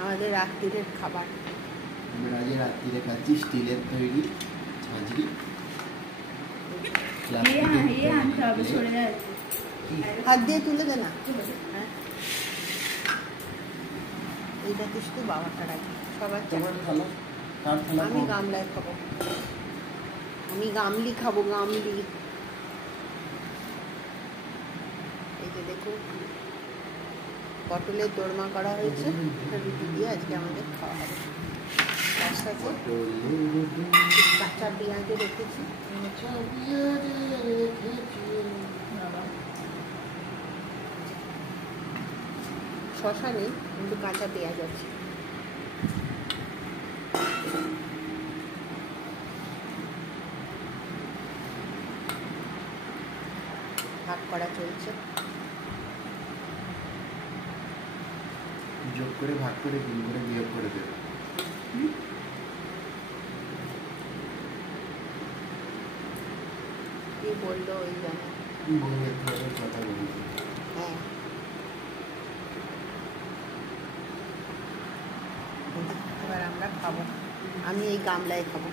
আমাদের রাত্রিরের খাবার। আমরা আজ রাত্রিরে খাচ্ছি স্টিলের তৈরি ঝাঁঝরি। হাত দিয়ে তুলে দে না। হ্যাঁ, এইটা তো শুধু বাবাটা রাখি, সবার থালা। আমি গামলায় খাবো, আমি গামলি খাবো, গামলি। এই যে দেখুন পটলের দোরমা করা হয়েছে, রুটি দিয়ে আজকে আমাদের খাওয়া হবে। তার সাথে কাঁচা পেঁয়াজও রেখেছি। শশা নেই কিন্তু কাঁচা পেঁয়াজ আছে। ভাগ করা চলছে। যোগ করে ভাগ করে গুণ করে বিয়োগ করে দেবে। কি বললো ওই জানে। বউয়ের কথা বলছি। হ্যাঁ, এবার আমরা খাবো। আমি এই গামলায় খাবো।